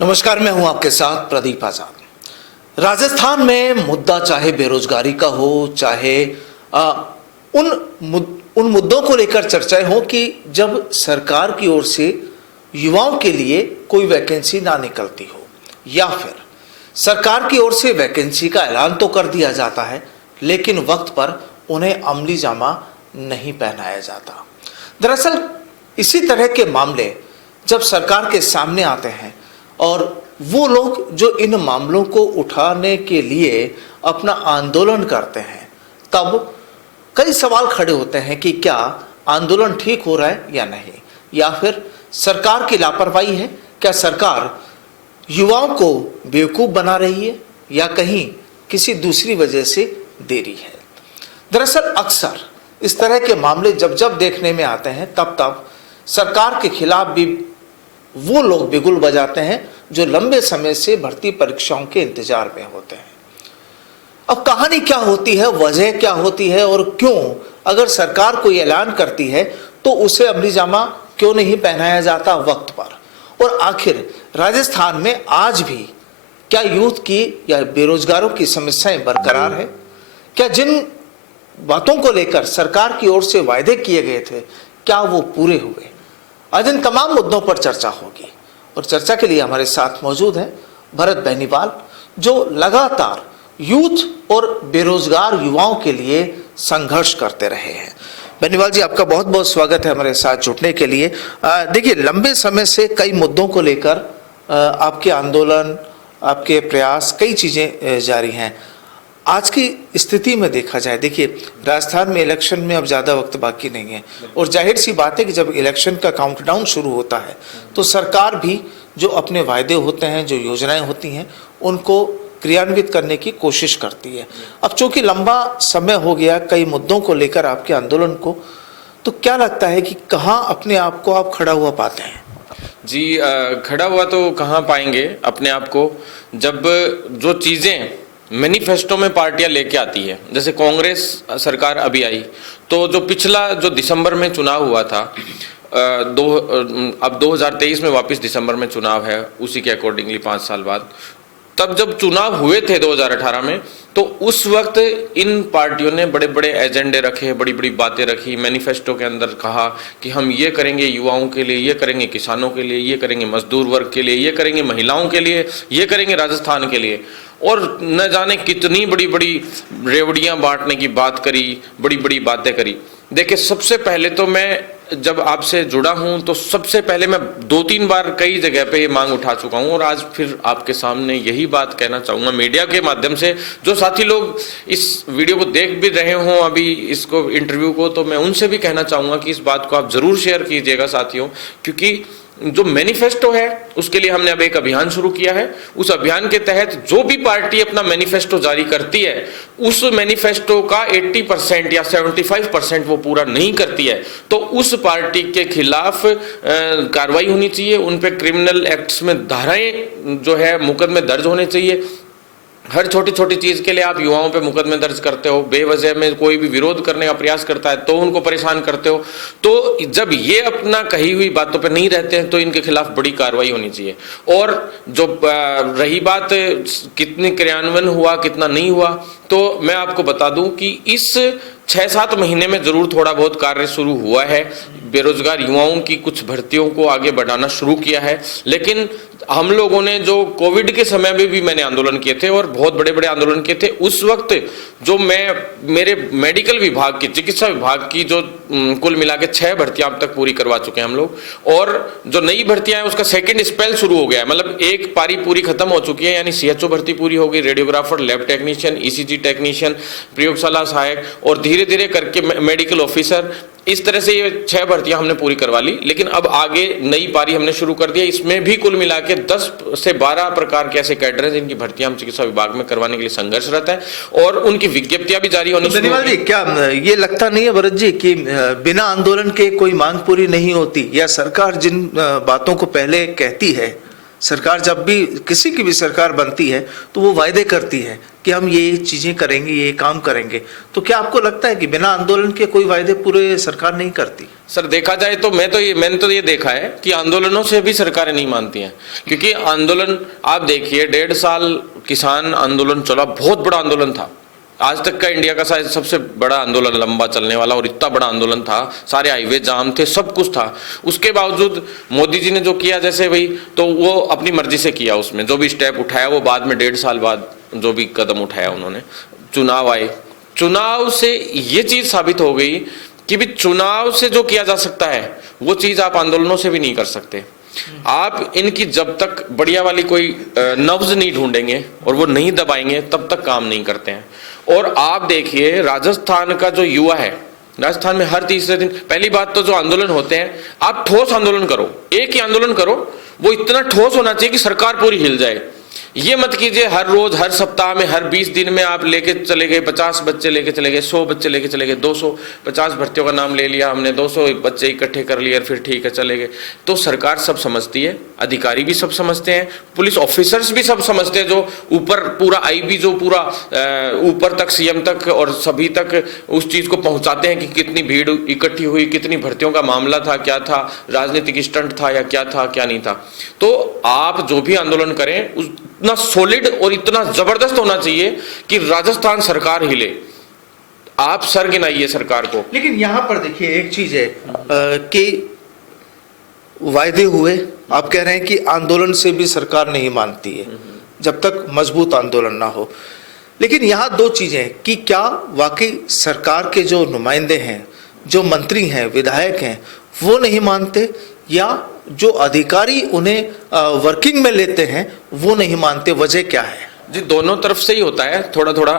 नमस्कार, मैं हूं आपके साथ प्रदीप आजाद। राजस्थान में मुद्दा चाहे बेरोजगारी का हो, चाहे उन मुद्दों को लेकर चर्चाएं हो कि जब सरकार की ओर से युवाओं के लिए कोई वैकेंसी ना निकलती हो, या फिर सरकार की ओर से वैकेंसी का ऐलान तो कर दिया जाता है लेकिन वक्त पर उन्हें अमली जामा नहीं पहनाया जाता। दरअसल इसी तरह के मामले जब सरकार के सामने आते हैं और वो लोग जो इन मामलों को उठाने के लिए अपना आंदोलन करते हैं, तब कई सवाल खड़े होते हैं कि क्या आंदोलन ठीक हो रहा है या नहीं, या फिर सरकार की लापरवाही है, क्या सरकार युवाओं को बेवकूफ बना रही है, या कहीं किसी दूसरी वजह से देरी है। दरअसल अक्सर इस तरह के मामले जब जब देखने में आते हैं, तब तब सरकार के खिलाफ भी वो लोग बिगुल बजाते हैं जो लंबे समय से भर्ती परीक्षाओं के इंतजार में होते हैं। अब कहानी क्या होती है, वजह क्या होती है, और क्यों अगर सरकार कोई ऐलान करती है तो उसे अमली जामा क्यों नहीं पहनाया जाता वक्त पर, और आखिर राजस्थान में आज भी क्या यूथ की या बेरोजगारों की समस्याएं बरकरार है? क्या जिन बातों को लेकर सरकार की ओर से वायदे किए गए थे, क्या वो पूरे हुए? आज इन तमाम मुद्दों पर चर्चा होगी, और चर्चा के लिए हमारे साथ मौजूद हैं भरत बेनीवाल, जो लगातार यूथ और बेरोजगार युवाओं के लिए संघर्ष करते रहे हैं। बेनीवाल जी, आपका बहुत बहुत स्वागत है हमारे साथ जुड़ने के लिए। देखिए, लंबे समय से कई मुद्दों को लेकर आपके आंदोलन, आपके प्रयास, कई चीजें जारी हैं। आज की स्थिति में देखा जाए, देखिए राजस्थान में इलेक्शन में अब ज़्यादा वक्त बाकी नहीं है, और जाहिर सी बात है कि जब इलेक्शन का काउंटडाउन शुरू होता है तो सरकार भी जो अपने वायदे होते हैं, जो योजनाएं होती हैं, उनको क्रियान्वित करने की कोशिश करती है। अब चूंकि लंबा समय हो गया कई मुद्दों को लेकर आपके आंदोलन को, तो क्या लगता है कि कहाँ अपने आप को आप खड़ा हुआ पाते हैं? जी, खड़ा हुआ तो कहाँ पाएंगे अपने आप को, जब जो चीज़ें मैनिफेस्टो में पार्टियां लेके आती है। जैसे कांग्रेस सरकार अभी आई, तो जो पिछला जो दिसंबर में चुनाव हुआ था, अब 2023 में वापस दिसंबर में चुनाव है, उसी के अकॉर्डिंगली 5 साल बाद, तब जब चुनाव हुए थे 2018 में, तो उस वक्त इन पार्टियों ने बड़े बड़े एजेंडे रखे, बड़ी बड़ी बातें रखी। मैनिफेस्टो के अंदर कहा कि हम ये करेंगे युवाओं के लिए, ये करेंगे किसानों के लिए, ये करेंगे मजदूर वर्ग के लिए, ये करेंगे महिलाओं के लिए, ये करेंगे राजस्थान के लिए, और न जाने कितनी बड़ी बड़ी रेवड़ियां बांटने की बात करी, बड़ी बड़ी बातें करी। देखिए, सबसे पहले तो मैं जब आपसे जुड़ा हूं तो सबसे पहले मैं 2-3 बार कई जगह पे ये मांग उठा चुका हूं, और आज फिर आपके सामने यही बात कहना चाहूंगा मीडिया के माध्यम से। जो साथी लोग इस वीडियो को देख भी रहे हों अभी इसको, इंटरव्यू को, तो मैं उनसे भी कहना चाहूंगा कि इस बात को आप जरूर शेयर कीजिएगा साथियों, क्योंकि जो मैनिफेस्टो है उसके लिए हमने अब एक अभियान शुरू किया है। उस अभियान के तहत जो भी पार्टी अपना मैनिफेस्टो जारी करती है, उस मैनिफेस्टो का 80% या 75% वो पूरा नहीं करती है, तो उस पार्टी के खिलाफ कार्रवाई होनी चाहिए। उन पे क्रिमिनल एक्ट्स में धाराएं जो है मुकदमे दर्ज होने चाहिए। हर छोटी छोटी चीज के लिए आप युवाओं पे मुकदमे दर्ज करते हो, बेवजह में कोई भी विरोध करने का प्रयास करता है तो उनको परेशान करते हो। तो जब ये अपना कही हुई बातों पे नहीं रहते हैं तो इनके खिलाफ बड़ी कार्रवाई होनी चाहिए। और जो रही बात कितनी क्रियान्वयन हुआ, कितना नहीं हुआ, तो मैं आपको बता दूं कि इस 6-7 महीने में जरूर थोड़ा बहुत कार्य शुरू हुआ है। बेरोजगार युवाओं की कुछ भर्तियों को आगे बढ़ाना शुरू किया है, लेकिन हम लोगों ने जो कोविड के समय में भी मैंने आंदोलन किए थे और बहुत बड़े बड़े आंदोलन किए थे, उस वक्त जो मेरे मेडिकल विभाग की, चिकित्सा विभाग की जो कुल मिला के 6 भर्तियां अब तक पूरी करवा चुके हैं हम लोग, और जो नई भर्तियां हैं उसका सेकंड स्पेल शुरू हो गया है। मतलब एक पारी पूरी खत्म हो चुकी है, यानी CHO भर्ती पूरी हो गई, radiographer, lab technician, ECG technician, प्रयोगशाला सहायक, और धीरे धीरे करके मेडिकल ऑफिसर। इस तरह से ये 6 भर्तियां हमने पूरी करवा ली, लेकिन अब आगे नई पारी हमने शुरू कर दिया। इसमें भी कुल मिला के 10 से 12 प्रकार के ऐसे कैडर हैं जिनकी भर्तियां हम चिकित्सा विभाग में करवाने के लिए संघर्षरत है, और उनकी विज्ञप्तियां भी जारी होनी शुरू हो गई। क्या ये लगता नहीं है भरत जी कि बिना आंदोलन के कोई मांग पूरी नहीं होती, या सरकार जिन बातों को पहले कहती है सरकार जब भी किसी की भी सरकार बनती है तो वो वायदे करती है कि हम ये चीजें करेंगे, ये काम करेंगे। तो क्या आपको लगता है कि बिना आंदोलन के कोई वायदे पूरे सरकार नहीं करती? सर देखा जाए तो मैंने तो ये देखा है कि आंदोलनों से भी सरकारें नहीं मानती हैं, क्योंकि आंदोलन आप देखिए 1.5 साल किसान आंदोलन चला, बहुत बड़ा आंदोलन था, आज तक का इंडिया का शायद सबसे बड़ा आंदोलन, लंबा चलने वाला, और इतना बड़ा आंदोलन था, सारे हाईवे जाम थे, सब कुछ था। उसके बावजूद मोदी जी ने जो किया जैसे भाई, तो वो अपनी मर्जी से किया, उसमें जो भी स्टेप उठाया वो बाद में 1.5 साल बाद जो भी कदम उठाया उन्होंने, चुनाव आए, चुनाव से ये चीज साबित हो गई कि भी चुनाव से जो किया जा सकता है वो चीज आप आंदोलनों से भी नहीं कर सकते। आप इनकी जब तक बढ़िया वाली कोई नब्ज नहीं ढूंढेंगे और वो नहीं दबाएंगे तब तक काम नहीं करते हैं। और आप देखिए राजस्थान का जो युवा है, राजस्थान में हर तीसरे दिन, पहली बात तो जो आंदोलन होते हैं, आप ठोस आंदोलन करो, एक ही आंदोलन करो, वो इतना ठोस होना चाहिए कि सरकार पूरी हिल जाए। ये मत कीजिए हर रोज, हर सप्ताह में, हर 20 दिन में आप लेके चले गए, 50 बच्चे लेके चले गए, 100 बच्चे लेके चले गए, 250 भर्तियों का नाम ले लिया हमने, 200 बच्चे इकट्ठे कर लिए, फिर ठीक है चले गए। तो सरकार सब समझती है, अधिकारी भी सब समझते हैं, पुलिस ऑफिसर्स भी सब समझते हैं, जो ऊपर पूरा आईबी जो पूरा ऊपर तक सीएम तक और सभी तक उस चीज को पहुंचाते हैं कि कितनी भीड़ इकट्ठी हुई, कितनी भर्तियों का मामला था, क्या था, राजनीतिक स्टंट था या क्या था क्या नहीं था। तो आप जो भी आंदोलन करें इतना सॉलिड और इतना जबरदस्त होना चाहिए कि राजस्थान सरकार हिले। आप सर गिनाइए सरकार को। लेकिन यहां पर देखिए एक चीज है कि वायदे हुए, आप कह रहे हैं कि आंदोलन से भी सरकार नहीं मानती है जब तक मजबूत आंदोलन ना हो। लेकिन यहां दो चीजें कि क्या वाकई सरकार के जो नुमाइंदे हैं, जो मंत्री हैं, विधायक हैं, वो नहीं मानते, या जो अधिकारी उन्हें वर्किंग में लेते हैं वो नहीं मानते? वजह क्या है? जी दोनों तरफ से ही होता है, थोड़ा थोड़ा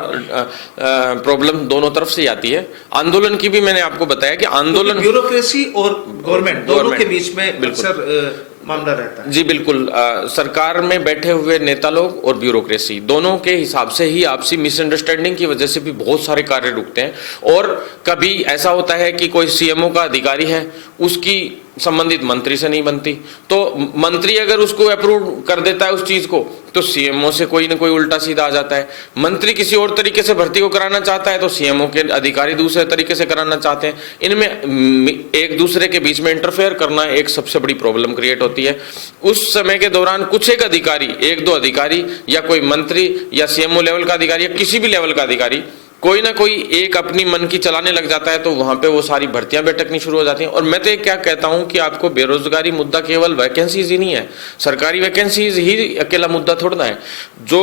प्रॉब्लम दोनों तरफ से ही आती है। आंदोलन की भी मैंने आपको बताया कि आंदोलन, ब्यूरोक्रेसी और गवर्नमेंट दोनों के बीच में अक्सर मामला रहता है। जी बिल्कुल, सरकार में बैठे हुए नेता लोग और ब्यूरोक्रेसी दोनों के हिसाब से ही आपसी मिसअंडरस्टैंडिंग की वजह से भी बहुत सारे कार्य रुकते हैं। और कभी ऐसा होता है कि कोई सीएमओ का अधिकारी है, उसकी संबंधित मंत्री से नहीं बनती, तो मंत्री अगर उसको अप्रूव कर देता है उस चीज को, तो सीएमओ से कोई ना कोई उल्टा सीधा आ जाता है। मंत्री किसी और तरीके से भर्ती को कराना चाहता है तो सीएमओ के अधिकारी दूसरे तरीके से कराना चाहते हैं। इनमें एक दूसरे के बीच में इंटरफेयर करना एक सबसे बड़ी प्रॉब्लम क्रिएट होती है। उस समय के दौरान कुछ एक अधिकारी, एक दो अधिकारी या कोई मंत्री या सीएमओ लेवल का अधिकारी या किसी भी लेवल का अधिकारी कोई ना कोई एक अपनी मन की चलाने लग जाता है, तो वहां पे वो सारी भर्तियां भटकनी शुरू हो जाती हैं। और मैं तो क्या कहता हूं कि आपको बेरोजगारी मुद्दा केवल वैकेंसीज ही नहीं है, सरकारी वैकेंसीज ही अकेला मुद्दा थोड़ा ना है। जो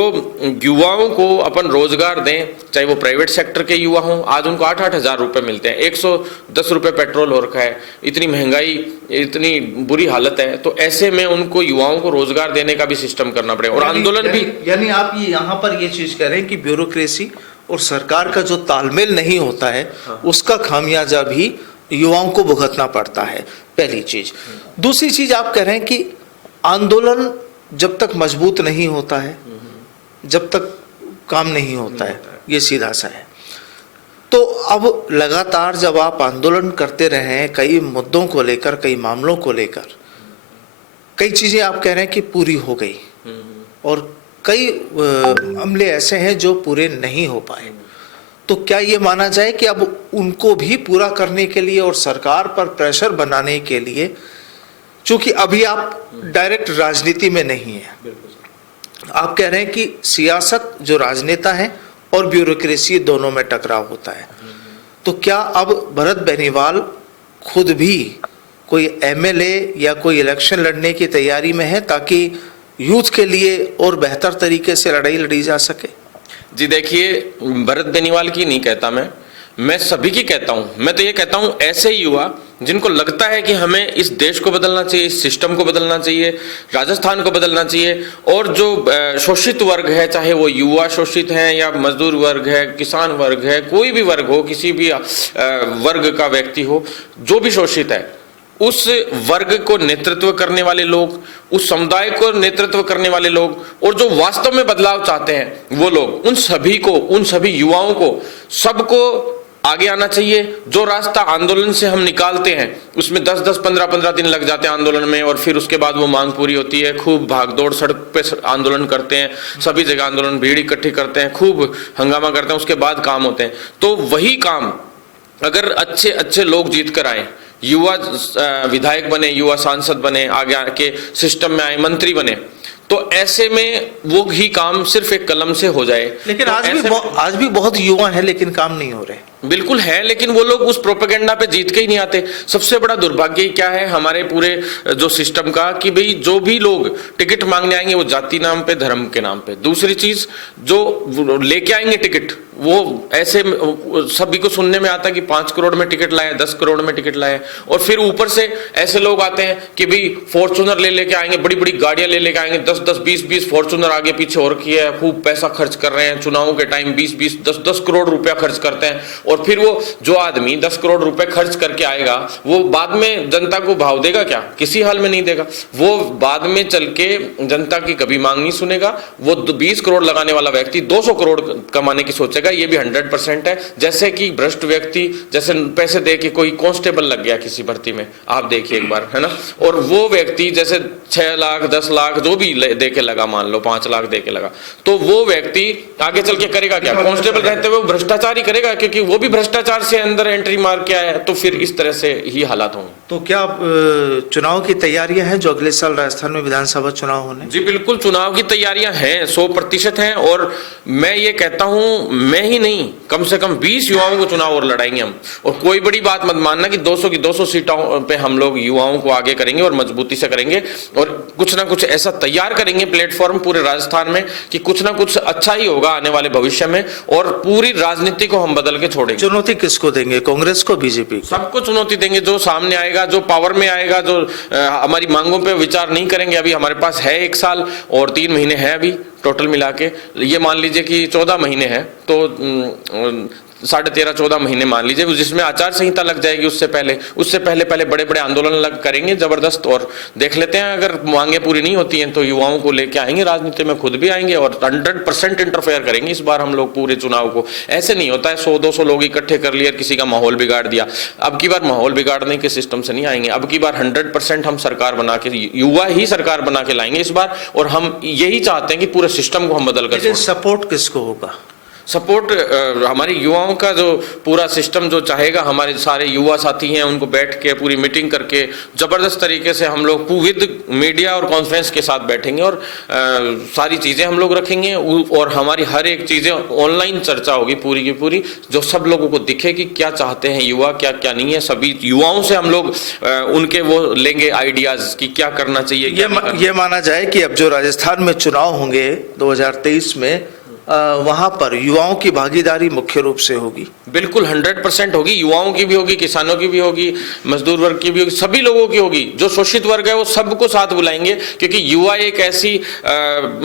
युवाओं को अपन रोजगार दें, चाहे वो प्राइवेट सेक्टर के युवा हों, आज उनको 8-8 हजार रुपए मिलते हैं, 110 रुपए पेट्रोल हो रखा है, इतनी महंगाई, इतनी बुरी हालत है, तो ऐसे में उनको युवाओं को रोजगार देने का भी सिस्टम करना पड़ेगा। और आंदोलन भी, यानी आप यहाँ पर ये चीज कह रहे हैं कि ब्यूरोक्रेसी और सरकार का जो तालमेल नहीं होता है, उसका खामियाजा भी युवाओं को भुगतना पड़ता है, पहली चीज। दूसरी चीज आप कह रहे हैं कि आंदोलन जब तक मजबूत नहीं होता है, जब तक काम नहीं होता है, ये सीधा सा है। तो अब लगातार जब आप आंदोलन करते रहे हैं कई मुद्दों को लेकर, कई मामलों को लेकर, कई चीजें आप कह रहे हैं कि पूरी हो गई और कई मामले ऐसे हैं जो पूरे नहीं हो पाए, तो क्या ये माना जाए कि अब उनको भी पूरा करने के लिए और सरकार पर प्रेशर बनाने के लिए, चूंकि अभी आप डायरेक्ट राजनीति में नहीं है, आप कह रहे हैं कि सियासत जो राजनेता है और ब्यूरोक्रेसी दोनों में टकराव होता है, तो क्या अब भरत बेनीवाल खुद भी कोई एमएलए या कोई इलेक्शन लड़ने की तैयारी में है ताकि यूथ के लिए और बेहतर तरीके से लड़ाई लड़ी जा सके? जी देखिए, भरत बेनीवाल की नहीं कहता मैं सभी की कहता हूं। मैं तो ये कहता हूं ऐसे युवा जिनको लगता है कि हमें इस देश को बदलना चाहिए, इस सिस्टम को बदलना चाहिए, राजस्थान को बदलना चाहिए, और जो शोषित वर्ग है, चाहे वो युवा शोषित हैं या मजदूर वर्ग है, किसान वर्ग है, कोई भी वर्ग हो, किसी भी वर्ग का व्यक्ति हो, जो भी शोषित है, उस वर्ग को नेतृत्व करने वाले लोग, उस समुदाय को नेतृत्व करने वाले लोग, और जो वास्तव में बदलाव चाहते हैं वो लोग, उन सभी को, उन सभी युवाओं को, सबको आगे आना चाहिए। जो रास्ता आंदोलन से हम निकालते हैं उसमें 10-10, 15-15 दिन लग जाते हैं आंदोलन में, और फिर उसके बाद वो मांग पूरी होती है, खूब भागदौड़ सड़क पे आंदोलन करते हैं, सभी जगह आंदोलन, भीड़ इकट्ठी करते हैं, खूब हंगामा करते हैं, उसके बाद काम होते हैं। तो वही काम अगर अच्छे अच्छे लोग जीत कर आए, युवा विधायक बने, युवा सांसद बने, आगे आके सिस्टम में आए, मंत्री बने, तो ऐसे में वो ही काम सिर्फ एक कलम से हो जाए। लेकिन तो आज भी बहुत युवा हैं लेकिन काम नहीं हो रहे। बिल्कुल है, लेकिन वो लोग उस प्रोपेगेंडा पे जीत के ही नहीं आते। सबसे बड़ा दुर्भाग्य क्या है हमारे पूरे जो सिस्टम का, कि भाई जो भी लोग टिकट मांगने आएंगे वो जाति नाम पे, धर्म के नाम पे। दूसरी चीज, जो लेके आएंगे टिकट, वो ऐसे सभी को सुनने में आता कि 5 करोड़ में टिकट लाए, 10 करोड़ में टिकट लाए, और फिर ऊपर से ऐसे लोग आते हैं कि भाई फॉर्चूनर लेके आएंगे, बड़ी बड़ी गाड़ियां लेके आएंगे, 10-10, 20-20 फॉर्चूनर आगे पीछे हो रखी है, खूब पैसा खर्च कर रहे हैं, चुनावों के टाइम 20-20, 10-10 करोड़ रुपया खर्च करते हैं, और फिर वो जो आदमी 10 करोड़ रुपए खर्च करके आएगा वो बाद में जनता को भाव देगा क्या? किसी हाल में नहीं देगा। वो बाद में चल के जनता की कभी मांग नहीं सुनेगा। वो 20 करोड़ लगाने वाला व्यक्ति 200 करोड़ कमाने की सोचेगा, ये भी 100% है। जैसे कि भ्रष्ट व्यक्ति, जैसे पैसे दे के कोई कांस्टेबल लग गया किसी भर्ती में, आप देखिए एक बार, है ना, और वो व्यक्ति जैसे 6 लाख 10 लाख जो भी दे के लगा, मान लो 5 लाख दे के लगा, तो वो व्यक्ति आगे चल के करेगा क्या? कांस्टेबल रहते हुए भ्रष्टाचार ही करेगा, क्योंकि वो भी भ्रष्टाचार से अंदर एंट्री मार के आया है। तो फिर इस तरह से ही हालात होंगे। तो क्या चुनाव की तैयारियां हैं जो अगले साल राजस्थान में विधानसभा चुनाव होने? जी बिल्कुल, चुनाव की तैयारियां हैं, 100% हैं, और मैं ये कहता हूं, मैं ही नहीं, कम से कम 20 युवाओं को चुनाव और लड़ाएंगे हम। और कोई बड़ी बात मत मानना कि 200 की 200 सीटों पे हम लोग युवाओं को आगे करेंगे और मजबूती से करेंगे, और कुछ ना कुछ ऐसा तैयार करेंगे प्लेटफॉर्म पूरे राजस्थान में कि कुछ ना कुछ अच्छा ही होगा आने वाले भविष्य में, और पूरी राजनीति को हम बदल के छोड़ेंगे। चुनौती किसको देंगे? कांग्रेस को, बीजेपी? सबको चुनौती देंगे। जो सामने आएगा, जो पावर में आएगा, जो हमारी मांगों पे विचार नहीं करेंगे। अभी हमारे पास है 1 साल और 3 महीने हैं अभी टोटल मिला के, ये मान लीजिए कि 14 महीने हैं, तो 13.5-14 महीने मान लीजिए, जिसमें आचार संहिता लग जाएगी। उससे पहले बड़े बड़े आंदोलन करेंगे जबरदस्त, और देख लेते हैं अगर मांगे पूरी नहीं होती हैं तो युवाओं को लेके आएंगे राजनीति में, खुद भी आएंगे और 100% इंटरफेयर करेंगे इस बार हम लोग पूरे चुनाव को। ऐसे नहीं होता है 100-200 लोग इकट्ठे कर लिए, किसी का माहौल बिगाड़ दिया। अब की बार माहौल बिगाड़ने के सिस्टम से नहीं आएंगे। अब की बार 100% हम सरकार बना के, युवा ही सरकार बना के लाएंगे इस बार, और हम यही चाहते हैं कि पूरे सिस्टम को हम बदल कर। सपोर्ट किसको होगा? सपोर्ट हमारे युवाओं का जो पूरा सिस्टम जो चाहेगा, हमारे सारे युवा साथी हैं उनको बैठ के पूरी मीटिंग करके जबरदस्त तरीके से हम लोग विद मीडिया और कॉन्फ्रेंस के साथ बैठेंगे, और सारी चीजें हम लोग रखेंगे, और हमारी हर एक चीजें ऑनलाइन चर्चा होगी पूरी की पूरी, जो सब लोगों को दिखे कि क्या चाहते हैं युवा, क्या क्या नहीं है। सभी युवाओं से हम लोग उनके वो लेंगे आइडियाज कि क्या करना चाहिए। ये माना जाए कि अब जो राजस्थान में चुनाव होंगे 2023 में, वहां पर युवाओं की भागीदारी मुख्य रूप से होगी। बिल्कुल 100% होगी। युवाओं की भी होगी, किसानों की भी होगी, मजदूर वर्ग की भी होगी, सभी लोगों की होगी। जो शोषित वर्ग है वो सबको साथ बुलाएंगे, क्योंकि युवा एक ऐसी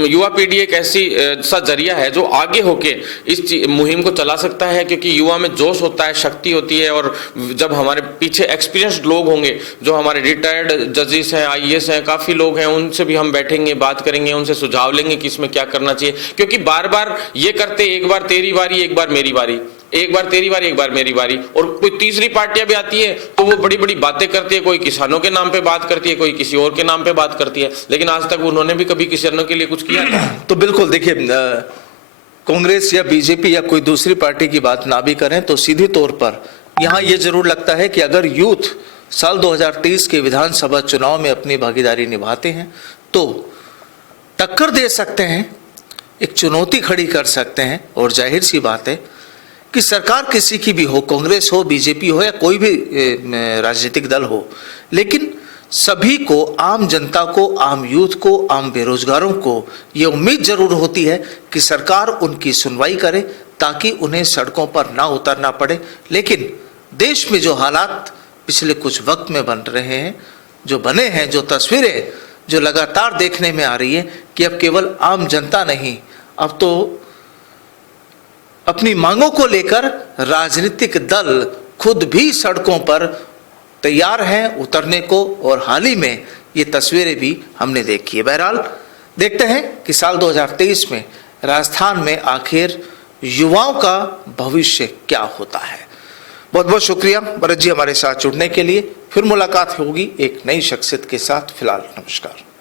युवा पीढ़ी एक ऐसी सा जरिया है जो आगे होके इस मुहिम को चला सकता है, क्योंकि युवा में जोश होता है, शक्ति होती है। और जब हमारे पीछे एक्सपीरियंस्ड लोग होंगे, जो हमारे रिटायर्ड जजेस हैं, IAS हैं, काफी लोग हैं, उनसे भी हम बैठेंगे, बात करेंगे, उनसे सुझाव लेंगे कि इसमें क्या करना चाहिए। क्योंकि बार बार ये करते, एक बार तेरी बारी, एक बार मेरी बारी, एक बार तेरी बारी, एक बार मेरी बारी, और कोई तीसरी पार्टियां भी आती है तो वो बड़ी बड़ी बातें करती है। कोई किसानों के नाम पे बात करती है, कोई किसी और के नाम पे बात करती है, लेकिन आज तक उन्होंने भी कभी किसानों के लिए कुछ किया नहीं। तो बिल्कुल देखिए, कांग्रेस या बीजेपी या कोई दूसरी पार्टी की बात ना भी करें तो सीधे तौर पर यहाँ ये जरूर लगता है कि अगर यूथ साल 2023 के विधानसभा चुनाव में अपनी भागीदारी निभाते हैं तो टक्कर दे सकते हैं, एक चुनौती खड़ी कर सकते हैं। और जाहिर सी बात है कि सरकार किसी की भी हो, कांग्रेस हो, बीजेपी हो या कोई भी राजनीतिक दल हो, लेकिन सभी को, आम जनता को, आम यूथ को, आम बेरोजगारों को ये उम्मीद जरूर होती है कि सरकार उनकी सुनवाई करे ताकि उन्हें सड़कों पर ना उतरना पड़े। लेकिन देश में जो हालात पिछले कुछ वक्त में बन रहे हैं, जो बने हैं, जो तस्वीरें जो लगातार देखने में आ रही है कि अब केवल आम जनता नहीं, अब तो अपनी मांगों को लेकर राजनीतिक दल खुद भी सड़कों पर तैयार हैं उतरने को, और हाल ही में ये तस्वीरें भी हमने देखी है। बहरहाल देखते हैं कि साल 2023 में राजस्थान में आखिर युवाओं का भविष्य क्या होता है। बहुत बहुत शुक्रिया भरत जी हमारे साथ जुड़ने के लिए। फिर मुलाकात होगी एक नई शख्सियत के साथ। फिलहाल नमस्कार।